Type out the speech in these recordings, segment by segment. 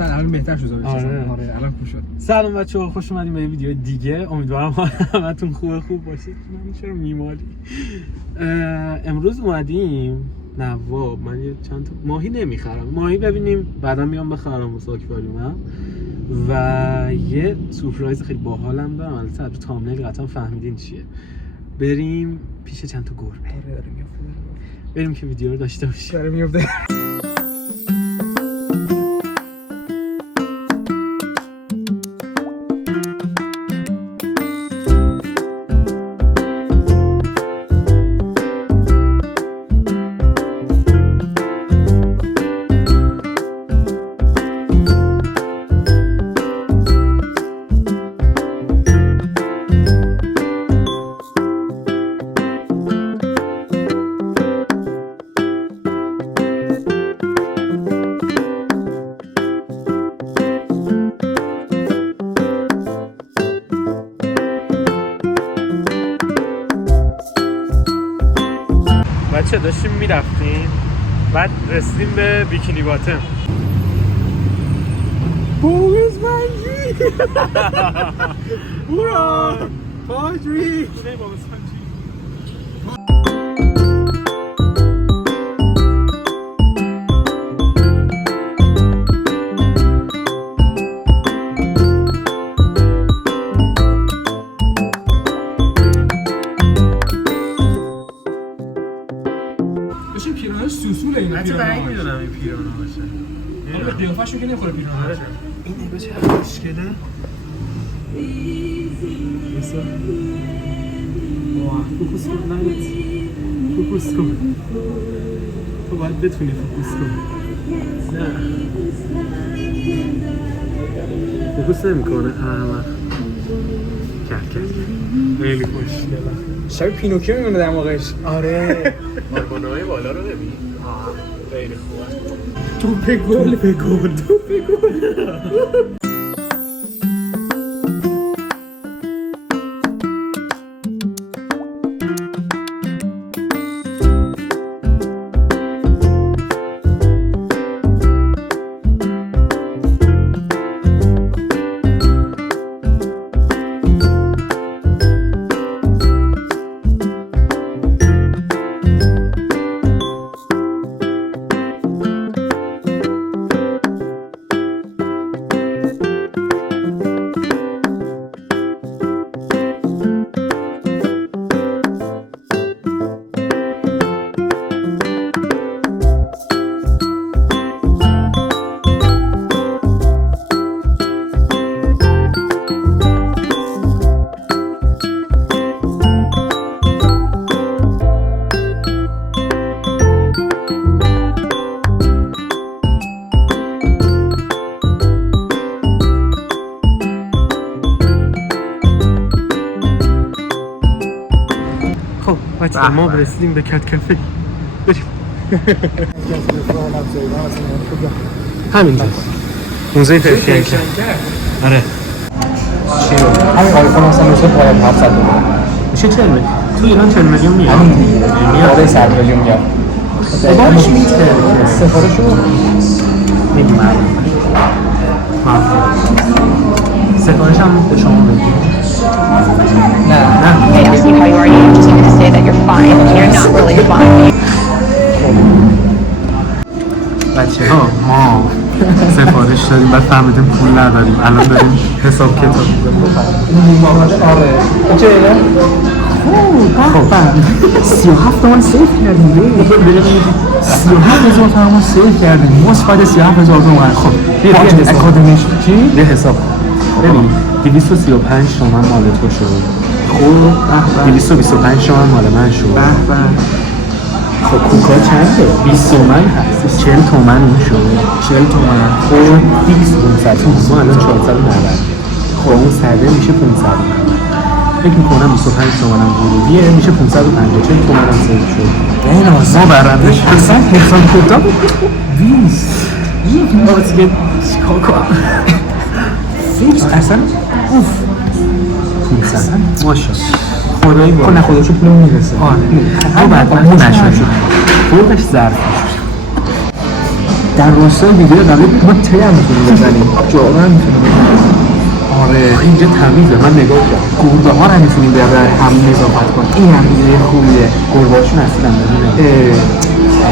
مثلا الان بهتر شد. آره الان خوب شد. سلام بچه‌ها، خوش اومدین به یه ویدیو دیگه. امیدوارم همتون خوب باشید. من چرا میمالی. امروز اومدیم نواب. من یه چند تا ماهی نمیخرم، ماهی ببینیم بعدا میام بخرم واسه اکواریومم. و یه سورپرایز خیلی باحالم دارم. البته تو تامنیل قطعا فهمیدین چیه. بریم پیش چند تا گربه. بریم که ویدیو رو داشته باشیم. داره میفته. بچه داشتیم میرفتیم، بعد رسیدیم به بیکینی باتم. بویز منجی هورا پاجوی بشه پیرانه سوسول این حتی بعید میدونم این پیرانه باشه. حالا به قیافه‌شو که نمیخوره پیرانه باشه. این نگاه چه مشکله. مثلا واه فوکوس کن. نمیت فوکوس کن. تو باید بتونی فوکوس کن. نه فوکوس نمیکنه. احمق کرد خیلی خوشگله. شبیه پینوکیو میمونه در موقعش. آره مارمانای بالا رو ببین. خیلی خوبه. توپ گل. بچه ما رسیدیم به کت کافه. بریم همینجا موزه فرکینگ. آره چیه؟ همین آیفون اصلا میشه پایان 700 دلار. میشه 40 میلیون. تو ایران 40 میلیون میاد. میاد 100 میلیون میاد. سفارش میشه. سفارشو نمیدونم. سفارش هم به شما بدید. نه. They ask you how you are, you just need to say that you're fine when you're not really fine. بچه ها ما سفارش داریم بعد فهمیدیم پول نداریم. الان داریم حساب کتاب آره چه اینا؟ خب 37 تومن سیف کردیم. 37,000 تومن سیف کردیم. مثبت 37,000 تومن. خب بیا اکادمیش چی؟ یه حساب ببین 235 تومن مال تو شد. خب 225 تومن مال من شد. خب کوکا چنده؟ 20 تومن هست. 40 تومن این شد. 40 تومن. خب 500 تومن. ما الان 490. خب اون سرده میشه 590. فکر میکنم 25 تومن هم ورودیه میشه 550. 40 تومن هم سیف شد. ما برنده شد. اصلا حساب کتاب 20 این دیگه چیکار کنم؟ فیکس اصلا اوف 500 ماشاءالله خدایی با نه خودشو پول میرسه. آره ما بعد نشد فوقش ظرف در راستای ویدیو قبلی ما تی هم میتونیم بزنیم جاغ هم میتونیم بزنیم آره اینجا تمیزه من نگاه کردم گربه ها رو هم میتونیم به هم اضافت کنیم این هم ایده خوبیه گربه هاشون اصلا ببینه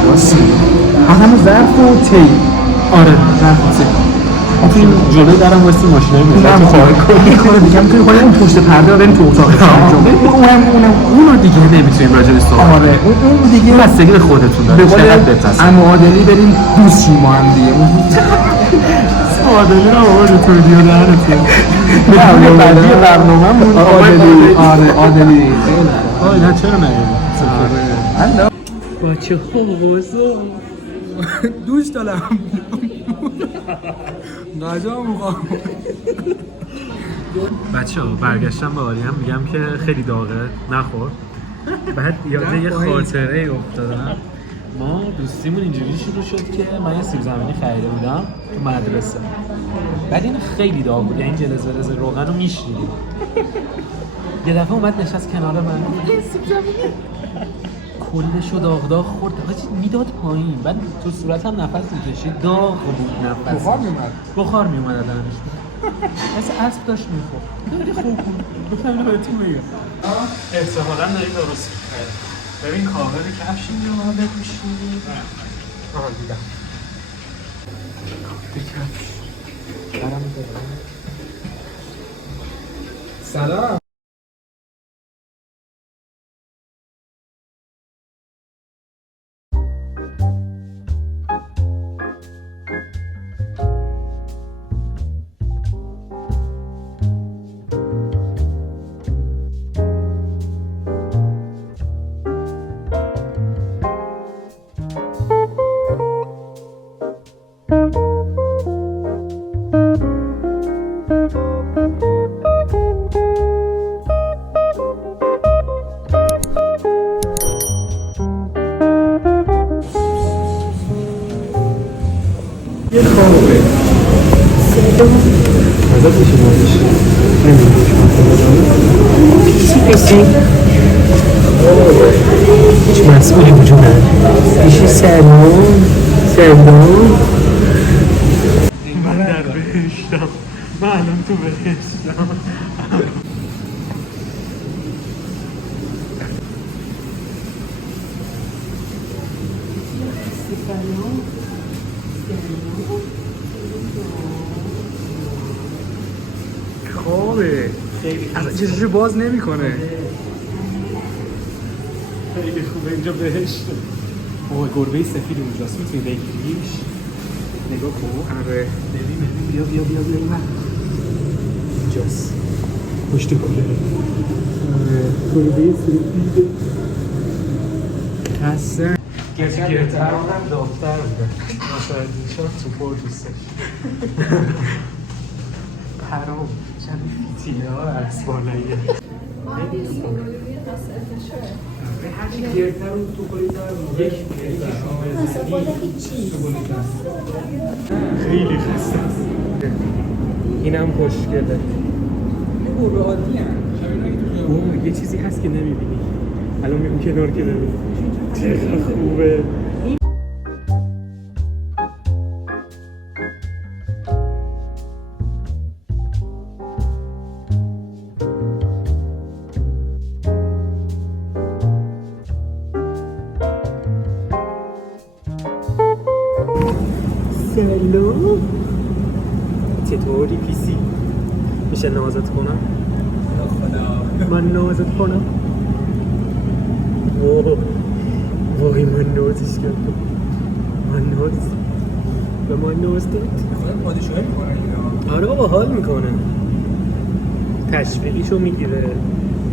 راستی همون ظرف و تی آره ظرف و تی این جلوی درم واسه ماشینای ملت کار کنیم این کار دیگه میتونیم کنیم اون پشت پرده رو بریم تو اتاق اونو دیگه نمیتونیم راجع به صحبت آره اون دیگه بستگی به خودتون به داره چقدر قول بپسند عمو عادلی بریم دوستیم ما هم دیگه عادلی رو آورد تو ویدیو درته نه بعدی برنامه‌مون عادلی آره عادلی آره نه چرا نه آره بچه ها دوست دارم غذا میخوام بچه ها برگشتم به آریم میگم که خیلی داغه نخور بعد یاد یه خاطره افتادم ما دوستیمون اینجوری شروع شد که من یه سیب زمینی خریده بودم تو مدرسه بعد این خیلی داغ بود یعنی جلزه روغن رو میشنیدیم یه دفعه اومد نشست کنار من سیب زمینی کلشو داغ خورد حاجی میداد پایین بعد تو صورتم نفس میکشید داغ بود نفس بخار میومد از دهنش مثل اسب داشت میخورد خیلی خوب بود بفهمید بهتون میگم احتمالاً داری درست می‌کنی ببین کاور کفش اینجا باید میشونی آها دیدم سلام یه خوابه ازت میشه بازش هیچ مسئولی وجود نداره میشه سلام من در بهشتم من الان تو بهشتم خوابه اصلا چششو باز نمیکنه خیلی خوبه اینجا بهشت اوه گربه سفید اونجاست میتونی بگیریش نگاه کن آره ببین بیا این اینجاست پشت کله گربه سفید خسته گرتر اونم دافتر بوده ناصرالدین شاه تو دوستش پرام شبیه فیتیله ها عکس بالاییه هرچی گرتر اون تو کلیتر یک خیلی خسته است اینم خوشگله گربه عادی اوه یه چیزی هست که نمیبینی الان میگم کنار که ببینی چقدر خوبه سلام چطوری پیسی؟ میشه نازت کنم؟ من نازت کنم؟ وای من نازش کردم من ناز به من ناز داد پادشاهی میکنه اینا آره بابا حال میکنه تشویقیشو میگیره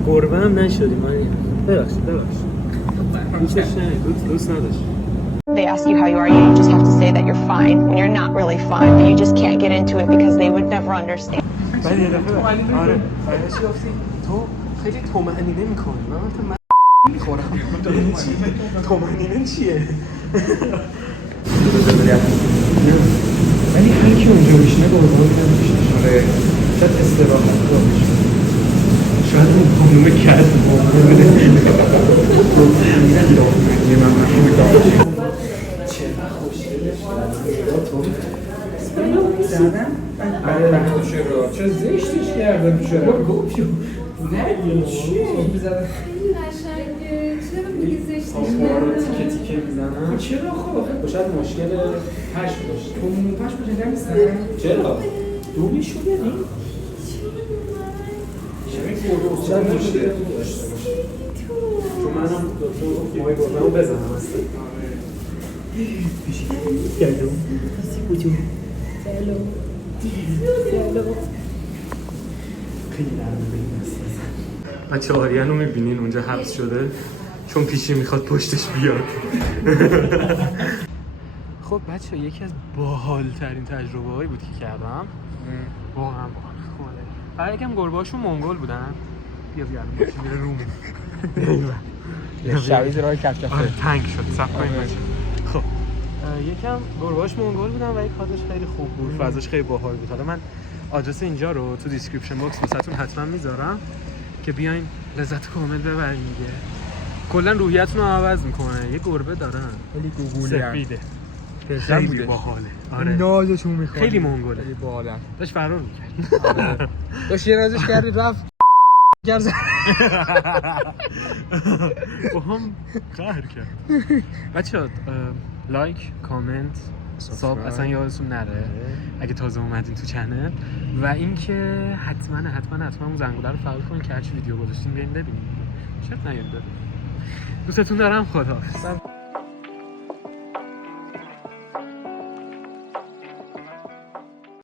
گربه هم نشدی من ببخشید دوستش نه دوست نداشت They ask you how you are, you just have to say that you're fine when you're not really fine, but you just can't get into it because they would never understand. بعد یه دفعه آره بعدش گفتی تو خیلی طمأنینه میکنی من میخورم طمأنینه چیه؟ ولی هر کی اونجا بشینه با اتاق نمیشه آره شاید استراحت کنه شاید اون خانومه کرد یه من کردم بدبخت چرا؟ چرا زشتش کردم چرا؟ گفت نه چیه؟ میزدم خیلی قشنگه. چرا میگی زشتش رو کردم؟ تیکه تیکه میزنم. چرا خب؟ شاید مشکل پشم داشته. تو موپش بجنگه نیستم؟ چرا؟ دوبی شده این؟ شاید مشکل داشته باشه. چون منم دکتر ماه گفتم بزنم اصلا. بچه آریان رو میبینین اونجا حبس شده چون پیشی میخواد پشتش بیاد. خب بچه یکی از باحال‌ترین تجربه هایی بود که کردم. واقعا باحال خوبه. برای یکم گربه‌هاشون منگول بودن. بیا میره روم. شبیه راه کفکفه آره تنگ شد. صف کنیم بچه. خب یکم گربه‌هاش منگول بودن و یک حالش خیلی خوب بود. فضاش خیلی باحال بود. حالا من آدرس اینجا رو تو دیسکریپشن باکس واسهتون حتما میذارم که بیاین لذت کامل ببرین دیگه. کلا روحیه‌تون رو عوض میکنه. یه گربه دارن. خیلی گوگولی سفیده. خیلی خیلی باحاله. آره. نازشون میخواد خیلی منگوله. خیلی باحالن داشت فرار می‌کرد. داشت یه نازش کردی رفت کرد با هم قهر کرد. بچه‌ها لایک، کامنت، ساب اصلا یادتون نره اگه تازه اومدین تو چنل و اینکه حتما اون زنگوله رو فعال کنین که هرچی ویدیو گذاشتین بیاین ببینید. چرا نیاید؟ دوستتون دارم. خداحافظ.